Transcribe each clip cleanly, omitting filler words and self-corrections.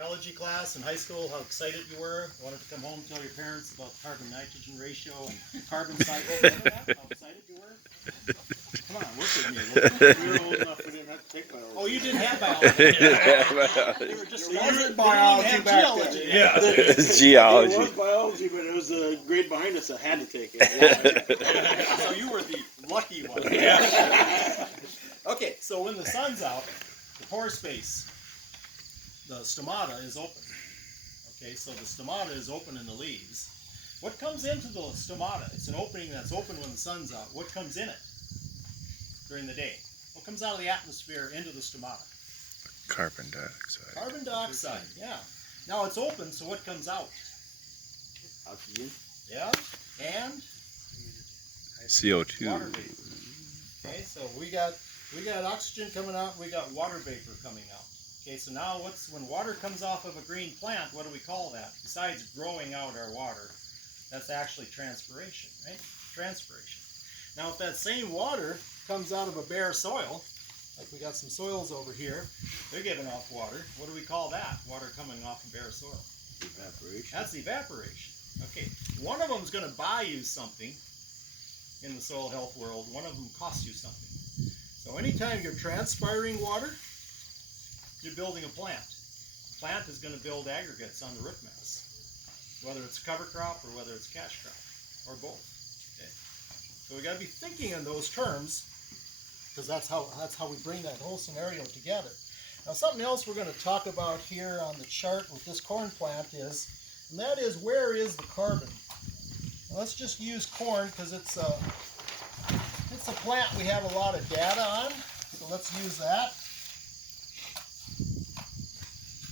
Biology class in high school, how excited you were, wanted to come home and tell your parents about carbon nitrogen ratio and carbon cycle. Remember that? How excited you were? Come on, look at me. We were old enough we didn't have to take biology. Oh, you didn't have biology. You were just biology back geology. then. Yeah. It's geology. It was biology, but it was the grade behind us that had to take it. So you were the lucky one. Yeah. Okay, so when the sun's out, the pore space, the stomata is open. Okay, so the stomata is open in the leaves. What comes into the stomata? It's an opening that's open when the sun's out. What comes in it during the day? What comes out of the atmosphere into the stomata? Carbon dioxide. Carbon dioxide, yeah. Now it's open, so what comes out? Oxygen. Yeah, and CO2. water vapor. Okay, so we got oxygen coming out, we got water vapor coming out. Okay, so now when water comes off of a green plant, what do we call that? Besides growing out our water, that's actually transpiration, right? Transpiration. Now if that same water comes out of a bare soil, like we got some soils over here, they're giving off water. What do we call that? Water coming off of bare soil. Evaporation. That's evaporation. Okay, one of them is going to buy you something in the soil health world. One of them costs you something. So anytime you're transpiring water, you're building a plant. Plant is going to build aggregates on the root mass, whether it's cover crop or whether it's cash crop, or both. Okay. So we got to be thinking in those terms, because that's how we bring that whole scenario together. Now something else we're going to talk about here on the chart with this corn plant is, and that is, where is the carbon? Now let's just use corn because it's a plant we have a lot of data on. So let's use that.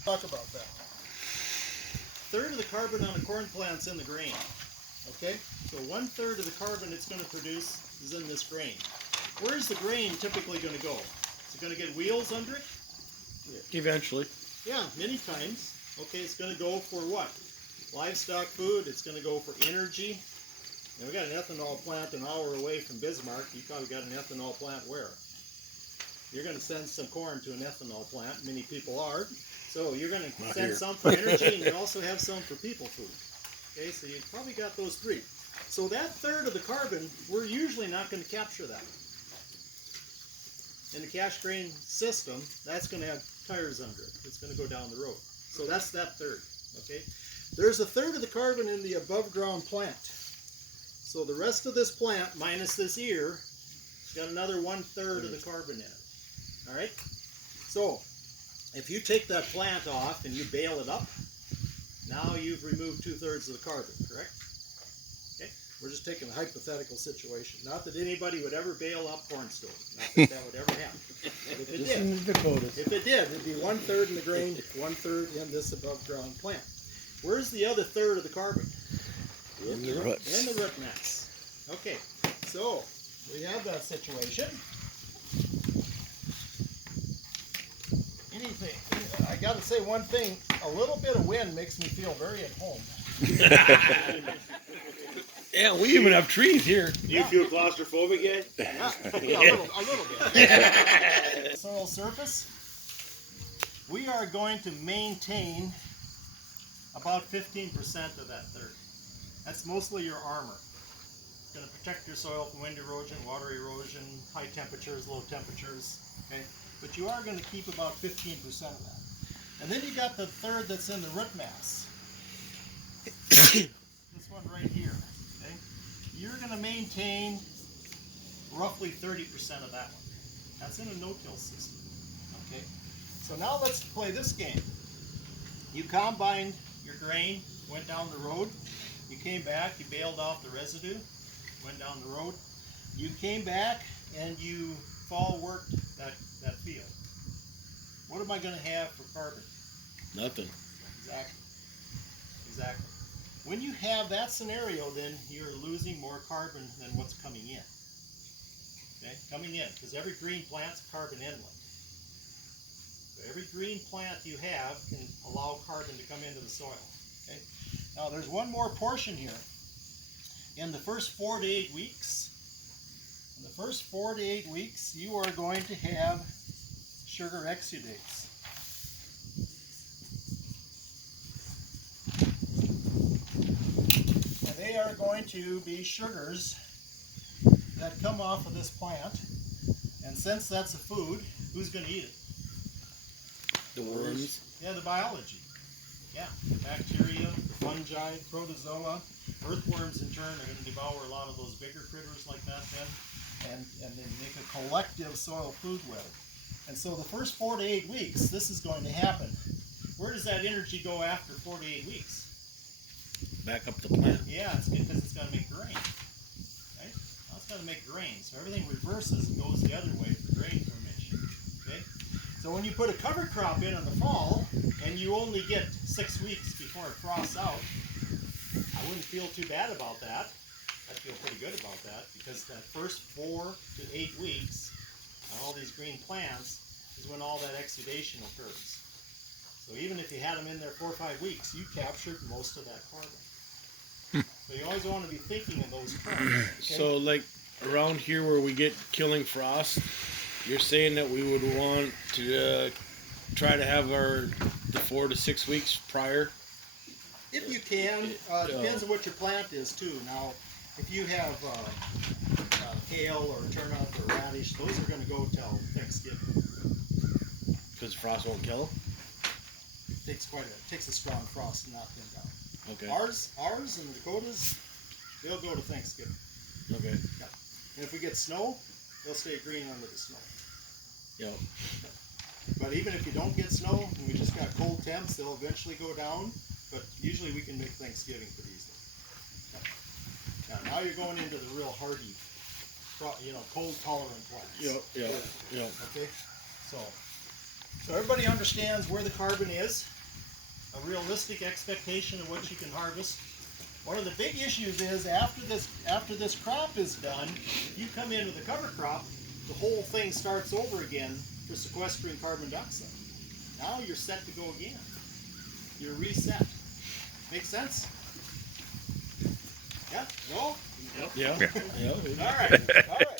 Talk about that. Third of the carbon on a corn plant's in the grain. Okay, so 1/3 of the carbon it's going to produce is in this grain. Where's the grain typically going to go? Is it going to get wheels under it? Eventually. Yeah, many times. Okay, it's going to go for what? Livestock food. It's going to go for energy. And we got an ethanol plant an hour away from Bismarck. You probably got an ethanol plant where? You're going to send some corn to an ethanol plant. Many people are. So you're going to send some for energy, and you also have some for people food. Okay, so you've probably got those three. So that third of the carbon, we're usually not going to capture that. In the cash grain system, that's going to have tires under it. It's going to go down the road. So that's that third. Okay, there's a third of the carbon in the above ground plant. So the rest of this plant, minus this ear, has got another 1/3 of the carbon in it. All right. So if you take that plant off and you bale it up, now you've removed 2/3 of the carbon, correct? Okay, we're just taking a hypothetical situation. Not that anybody would ever bale up corn stove. Not that that would ever happen. But if it did, it'd be 1/3 in the grain, 1/3 in this above ground plant. Where's the other third of the carbon? In the roots. In the root mass. Okay, so we have that situation. Anything, I got to say one thing, a little bit of wind makes me feel very at home. Yeah, we even have trees here. Do you feel claustrophobic yet? Yeah, a little bit. Soil surface, we are going to maintain about 15% of that third. That's mostly your armor. It's going to protect your soil from wind erosion, water erosion, high temperatures, low temperatures. Okay, but you are going to keep about 15% of that. And then you got the third that's in the root mass. This one right here. Okay, you're going to maintain roughly 30% of that one. That's in a no-till system. Okay, so now let's play this game. You combined your grain, went down the road. You came back, you baled off the residue, went down the road. You came back and you fall worked that field. What am I going to have for carbon? Nothing. Exactly. When you have that scenario, then you're losing more carbon than what's coming in. Okay, coming in, because every green plant's a carbon inlet. So every green plant you have can allow carbon to come into the soil. Okay. Now there's one more portion here. In the first 4 to 8 weeks, you are going to have sugar exudates. going to be sugars that come off of this plant. And since that's a food, who's going to eat it? The worms. Yeah, the biology. Yeah, bacteria, fungi, protozoa, earthworms in turn are going to devour a lot of those bigger critters like that then, and then make a collective soil food web. And so the first 4 to 8 weeks, this is going to happen. Where does that energy go after 4 to 8 weeks? Back up the plant. Yeah, it's because it's going to make grain. Right? Now it's going to make grain. So everything reverses and goes the other way for grain formation. Okay? So when you put a cover crop in the fall, and you only get 6 weeks before it frosts out, I wouldn't feel too bad about that. I'd feel pretty good about that, because that first 4 to 8 weeks on all these green plants is when all that exudation occurs. So even if you had them in there 4 or 5 weeks, you captured most of that carbon. So you always want to be thinking in those terms. Okay? So like around here where we get killing frost, you're saying that we would want to try to have the 4 to 6 weeks prior. If you can, depends on what your plant is too. Now, if you have kale or turnip or radish, those are going to go till Thanksgiving. Because frost won't kill. It takes a strong frost to knock them down. Okay. Ours and the Dakotas, they'll go to Thanksgiving. Okay. Yeah. And if we get snow, they'll stay green under the snow. Yep. But even if you don't get snow and we just got cold temps, they'll eventually go down. But usually we can make Thanksgiving pretty easily. Now you're going into the real hardy, cold tolerant plants. Yep. Okay. So everybody understands where the carbon is, a realistic expectation of what you can harvest. One of the big issues is after this crop is done, if you come in with a cover crop, the whole thing starts over again for sequestering carbon dioxide. Now you're set to go again. You're reset. Make sense? Yeah? No? Yeah. Yeah. Yeah. All right. All right.